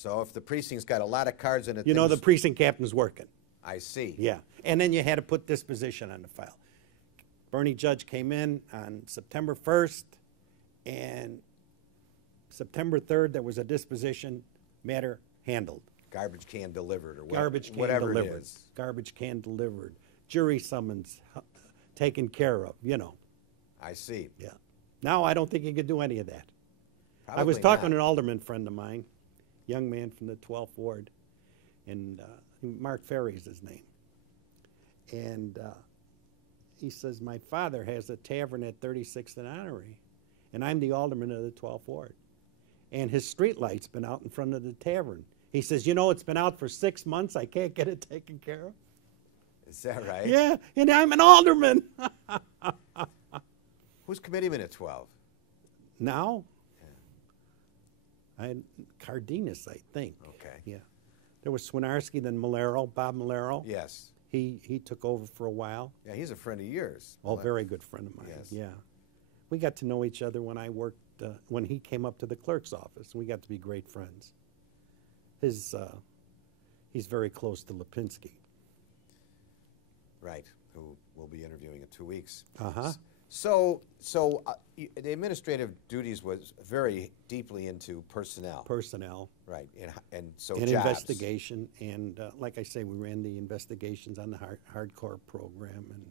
So if the precinct's got a lot of cards in it, You know the precinct captain's working. I see. Yeah. And then you had to put disposition on the file. Bernie Judge came in on September 1st, and September 3rd, there was a disposition matter handled. Garbage can delivered or Garbage can whatever delivered. it is. Garbage can delivered. Jury summons taken care of, you know. I see. Yeah. Now I don't think you could do any of that. I was Probably talking not. to an alderman friend of mine, young man from the 12th Ward, and Mark Ferry's his name. And he says, my father has a tavern at 36th and Honorary, and I'm the alderman of the 12th Ward. And his street light's been out in front of the tavern. He says, you know, it's been out for 6 months. I can't get it taken care of. Is that right? Yeah, and I'm an alderman. Who's committeeman at 12? Now? I had Cardenas, I think. Okay. Yeah. There was Swinarski, then Malero, Bob Malero. Yes. He took over for a while. Yeah, he's a friend of yours. Oh, very good friend of mine. Yes. Yeah. We got to know each other when I worked, when he came up to the clerk's office. We got to be great friends. He's very close to Lipinski. Right, who we'll be interviewing in 2 weeks. Uh-huh. So the administrative duties was very deeply into personnel. Personnel. Right, and so And jobs. investigation. And like I say, we ran the investigations on the hardcore program and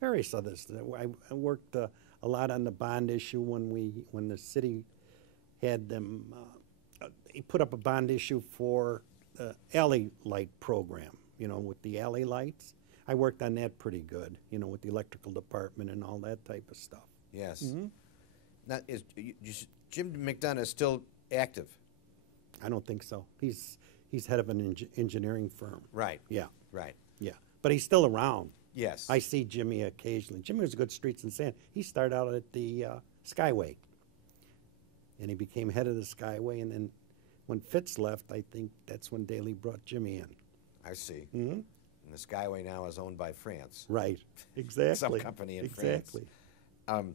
various others. I worked a lot on the bond issue when the city had them, he put up a bond issue for the alley light program, you know, with the alley lights. I worked on that pretty good, you know, with the electrical department and all that type of stuff. Yes. Mm-hmm. Now, Jim McDonough still active? I don't think so. He's head of an engineering firm. Right. Yeah. Right. Yeah. But he's still around. Yes. I see Jimmy occasionally. Jimmy was a good streets and sand. He started out at the Skyway. And he became head of the Skyway. And then when Fitz left, I think that's when Daley brought Jimmy in. I see. Mm-hmm. And the Skyway now is owned by France. Right. Exactly. Some company in France. Exactly.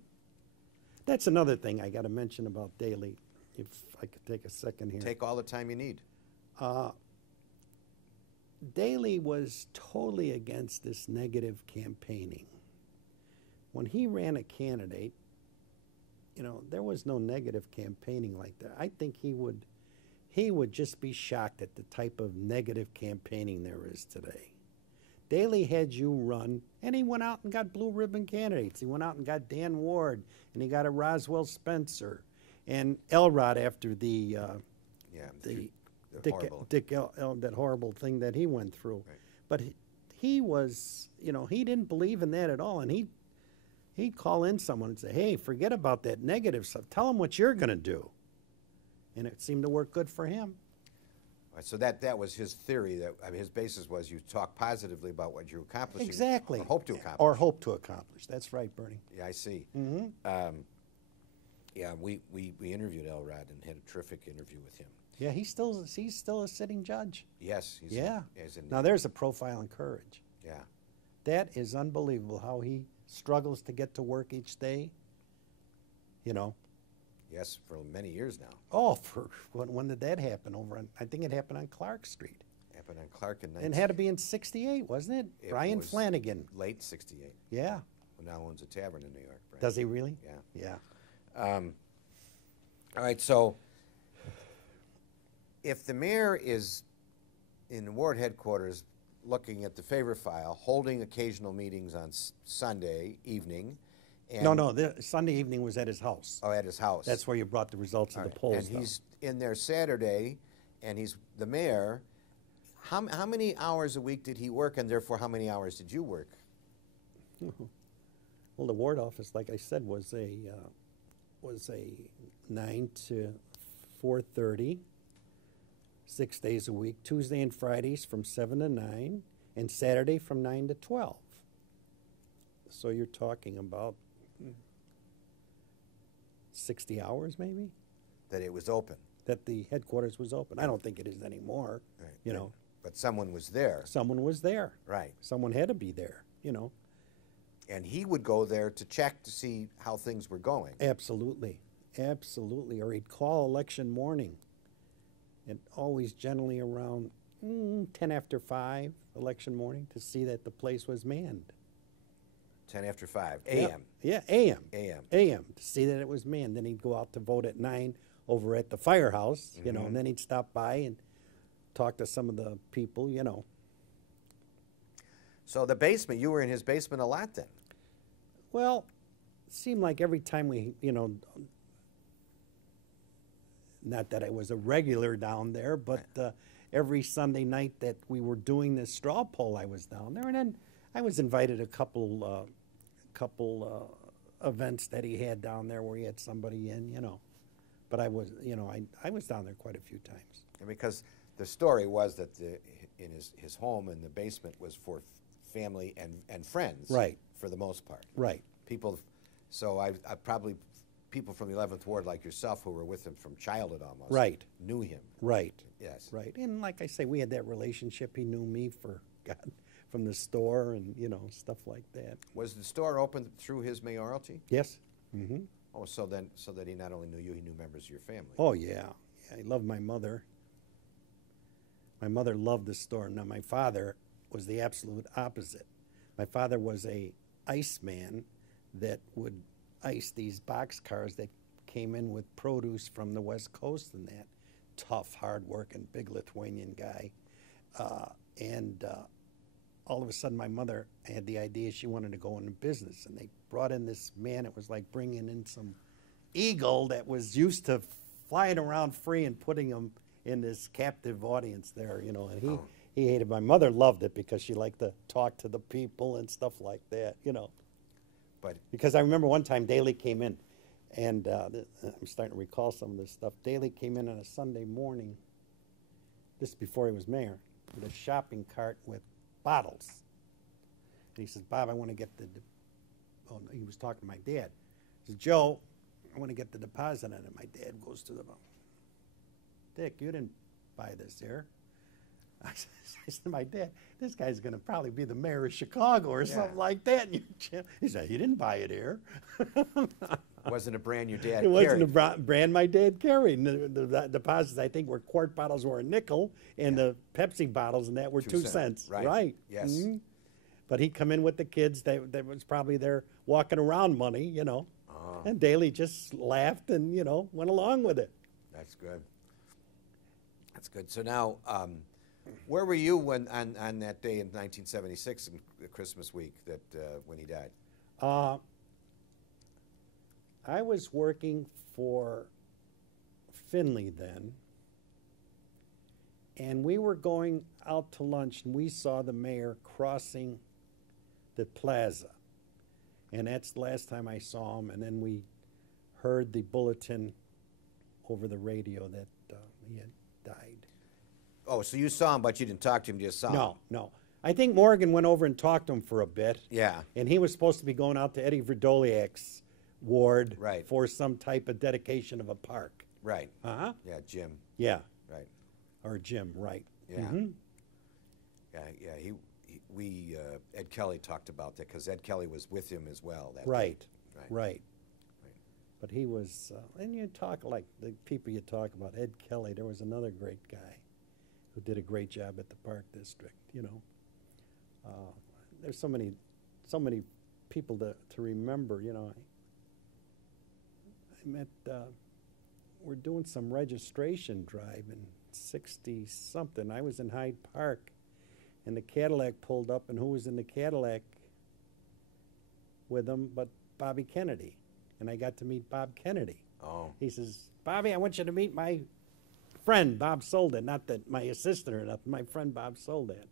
That's another thing I got to mention about Daley, if I could take a second here. Take all the time you need. Daley was totally against this negative campaigning. When he ran a candidate, you know, there was no negative campaigning like that. I think he would just be shocked at the type of negative campaigning there is today. Daley had you run, and he went out and got blue ribbon candidates. He went out and got Dan Ward, and he got a Roswell Spencer, and Elrod after the that horrible thing that he went through. Right. But he was, you know, he didn't believe in that at all, and he'd call in someone and say, hey, forget about that negative stuff. Tell them what you're going to do. And it seemed to work good for him. Right, so that was his theory. That his basis was you talk positively about what you're accomplishing. Exactly. Or hope to accomplish. Or hope to accomplish. That's right, Bernie. Yeah, I see. Mm-hmm. Yeah, we interviewed Elrod and had a terrific interview with him. Yeah, he's still a sitting judge. Yes. Now there's a profile in courage. Yeah. That is unbelievable how he struggles to get to work each day. You know. Yes, for many years now. Oh, when did that happen? I think it happened on Clark Street. Happened on Clark in 19... And had to be in '68, wasn't it? Brian Flanagan. Late '68. Yeah. Who now owns a tavern in New York. Brian. Does he really? Yeah. Yeah. All right, so if the mayor is in ward headquarters looking at the favor file, holding occasional meetings on Sunday evening... No, the Sunday evening was at his house. Oh, at his house. That's where you brought the results of the polls. And he's in there Saturday, and he's the mayor. How many hours a week did he work, and therefore how many hours did you work? Well, the ward office, like I said, was a 9 to 4:30, 6 days a week. Tuesday and Fridays from 7 to 9, and Saturday from 9 to 12. So you're talking about 60 hours, maybe? That it was open. That the headquarters was open. I don't think it is anymore, Right. you know. But someone was there. Someone was there. Right. Someone had to be there, you know. And he would go there to check to see how things were going. Absolutely. Absolutely. Or he'd call election morning and always generally around 10 after 5 election morning to see that the place was manned. 10 after 5 Yep. a.m. Yeah, a.m. A.m. A.m. to see that it was manned. Then he'd go out to vote at 9 over at the firehouse, you know, and then he'd stop by and talk to some of the people, you know. So the basement, you were in his basement a lot then. Well, it seemed like every time we, you know, not that I was a regular down there, but every Sunday night that we were doing this straw poll, I was down there. And then I was invited a couple events that he had down there where he had somebody in, you know. But I was, you know, I was down there quite a few times. And because the story was that in his home in the basement was for family and friends. Right. For the most part. Right. People, so I probably, people from the 11th Ward like yourself who were with him from childhood almost. Right. Knew him. Right. Yes. Right. And like I say, we had that relationship. He knew me for, God, from the store and, you know, stuff like that. Was the store open through his mayoralty? Yes. Mm-hmm. Oh, so that he not only knew you, he knew members of your family. Oh, yeah. Yeah, he loved my mother. My mother loved the store. Now, my father was the absolute opposite. My father was a iceman that would ice these boxcars that came in with produce from the West Coast and that. Tough, hard-working, big Lithuanian guy. All of a sudden, my mother had the idea she wanted to go into business, and they brought in this man. It was like bringing in some eagle that was used to flying around free and putting him in this captive audience there, you know. And he hated. My mother loved it because she liked to talk to the people and stuff like that, you know. But because I remember one time Daley came in, and I'm starting to recall some of this stuff. Daley came in on a Sunday morning, this is before he was mayor, with a shopping cart with bottles. And he says, Bob, I want to get the, oh, no, he was talking to my dad. He says, Joe, I want to get the deposit on it. My dad goes to the, Dick, you didn't buy this here. I said to my dad, this guy's going to probably be the mayor of Chicago or something like that. He said, you didn't buy it here. wasn't a brand your dad It wasn't a carried. brand my dad carried. And the deposits, I think, were quart bottles were a nickel, and the Pepsi bottles and that were 2 cents. Right. Yes. Mhm. But he'd come in with the kids. That was probably their walking around money, you know. And Daley just laughed and, you know, went along with it. That's good. That's good. So now, where were you when on that day in 1976, in the Christmas week, that when he died? I was working for Finley then, and we were going out to lunch, and we saw the mayor crossing the plaza. And that's the last time I saw him, and then we heard the bulletin over the radio that he had died. Oh, so you saw him, but you didn't talk to him, you just saw him? No. I think Morgan went over and talked to him for a bit. Yeah. And he was supposed to be going out to Eddie Verdoliak's ward Right. for some type of dedication of a park. Right. Uh-huh. Yeah, Jim. Yeah. Right. Or Jim, right. Yeah. Mhm. Yeah, Ed Kelly talked about that because Ed Kelly was with him as well. That Right. day. Right. But he was, and you talk like the people you talk about, Ed Kelly, there was another great guy who did a great job at the Park District, you know. There's so many people to remember, you know. I met, we're doing some registration drive in 60-something. I was in Hyde Park, and the Cadillac pulled up, and who was in the Cadillac with them but Bobby Kennedy. And I got to meet Bob Kennedy. Oh. He says, Bobby, I want you to meet my friend, Bob Soldat. Not that my assistant or nothing, my friend, Bob Soldat.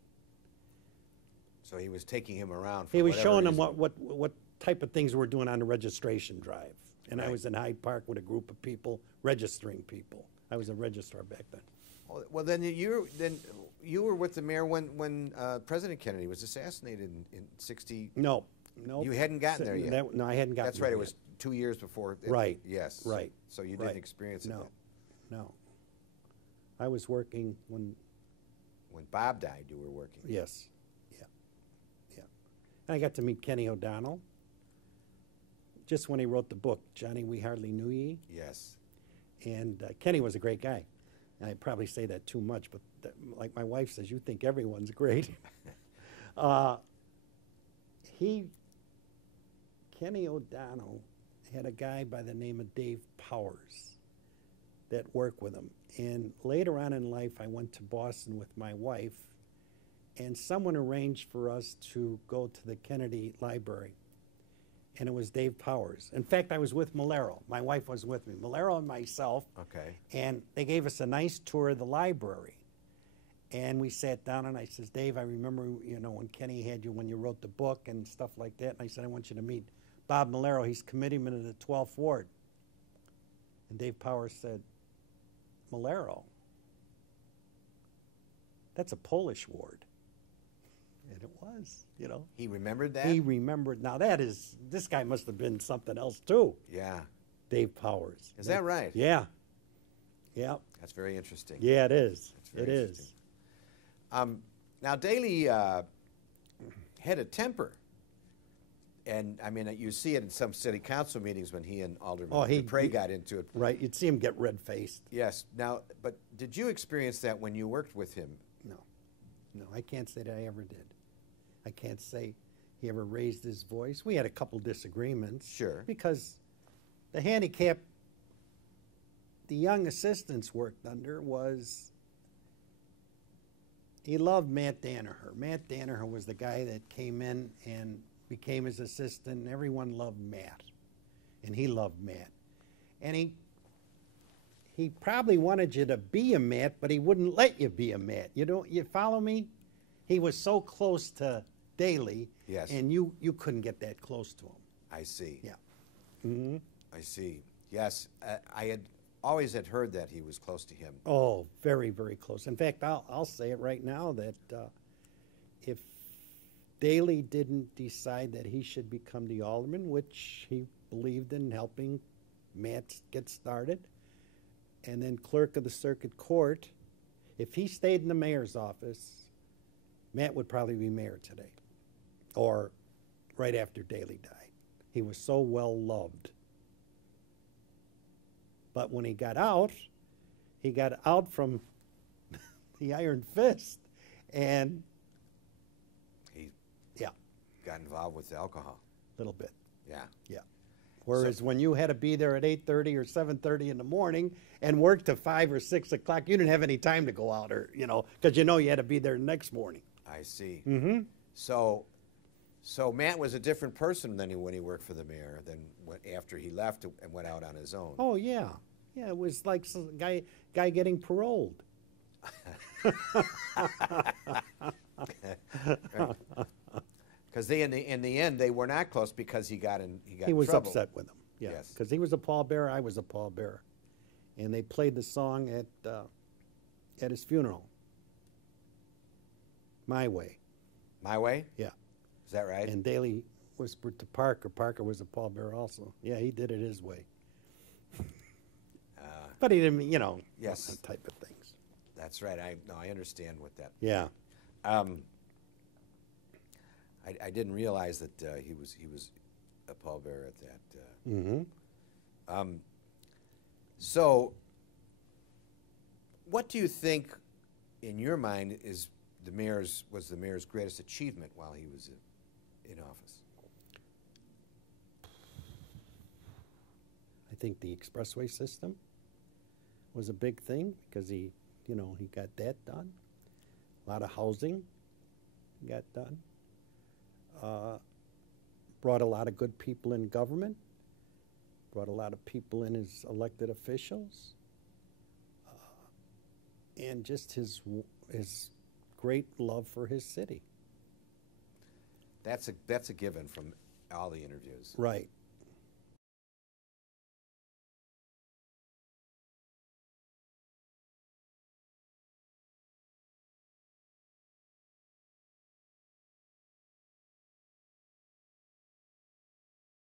So he was taking him around for He was whatever showing him reason. what type of things we're doing on the registration drive. And I Right. was in Hyde Park with a group of people, registering people. I was a registrar back then. Well, then you were with the mayor when President Kennedy was assassinated in 60. No. You hadn't gotten there yet. No, I hadn't gotten That's there right. It yet. was 2 years before. Right. Yes. Right. So you Right. didn't experience it No. then. No. I was working when, When Bob died, you were working. yes. Yeah. Yeah. And I got to meet Kenny O'Donnell just when he wrote the book, Johnny, We Hardly Knew Ye. Yes. And Kenny was a great guy. And I probably say that too much, but like my wife says, you think everyone's great. Kenny O'Donnell had a guy by the name of Dave Powers that worked with him. And later on in life, I went to Boston with my wife, and someone arranged for us to go to the Kennedy Library. And it was Dave Powers. In fact, I was with Malero. My wife was with me. Malero and myself. Okay. And they gave us a nice tour of the library. And we sat down, and I says, Dave, I remember, you know, when Kenny had you, when you wrote the book and stuff like that. And I said, I want you to meet Bob Malero. He's committeeman of the 12th Ward. And Dave Powers said, Malero, that's a Polish ward. And it was, you know. He remembered that? He remembered. Now this guy must have been something else too. Yeah. Dave Powers. Is that right? Yeah. Yeah. That's very interesting. Yeah, it is. That's It very is. Now, Daley had a temper. And, I mean, you see it in some city council meetings when he and Alderman Dupre got into it. Right. You'd see him get red-faced. Yes. Now, but did you experience that when you worked with him? No. No, I can't say that I ever did. I can't say he ever raised his voice. We had a couple disagreements. Sure. Because the handicap the young assistants worked under was he loved Matt Danaher. Matt Danaher was the guy that came in and became his assistant. Everyone loved Matt, and he loved Matt. And he probably wanted you to be a Matt, but he wouldn't let you be a Matt. You follow me? He was so close to Daley, yes, and you couldn't get that close to him. I see. Yeah. Mm-hmm. I see. Yes, I had always heard that he was close to him. Oh, very, very close. In fact, I'll say it right now that if Daley didn't decide that he should become the alderman, which he believed in helping Matt get started, and then clerk of the circuit court, if he stayed in the mayor's office, Matt would probably be mayor today, or right after Daley died. He was so well loved. But when he got out from the Iron Fist, and he yeah, got involved with alcohol. A little bit. Yeah. Yeah. Whereas when you had to be there at 8:30 or 7:30 in the morning and work to 5 or 6 o'clock, you didn't have any time to go out, or because you had to be there the next morning. I see. Mm-hmm. So Matt was a different person than when he worked for the mayor than after he left and went out on his own. Oh yeah, yeah. It was like some guy getting paroled. Because in the end they were not close because he got in He was trouble. upset with him. Yeah, Yes. because he was a pallbearer, I was a pallbearer, and they played the song at his funeral. My Way. My Way? Yeah. Is that right? And Daley whispered to Parker. Parker was a pallbearer also. Yeah, he did it his way. But he didn't, yes, that type of things. That's right. I understand what that. Yeah. I didn't realize that he was a pallbearer at that. Mm-hmm. So, what do you think, in your mind, was the mayor's greatest achievement while he was in office? I think the expressway system was a big thing because he got that done. A lot of housing got done. Brought a lot of good people in government. Brought a lot of people in as elected officials. And just his great love for his city. That's a given from all the interviews. Right.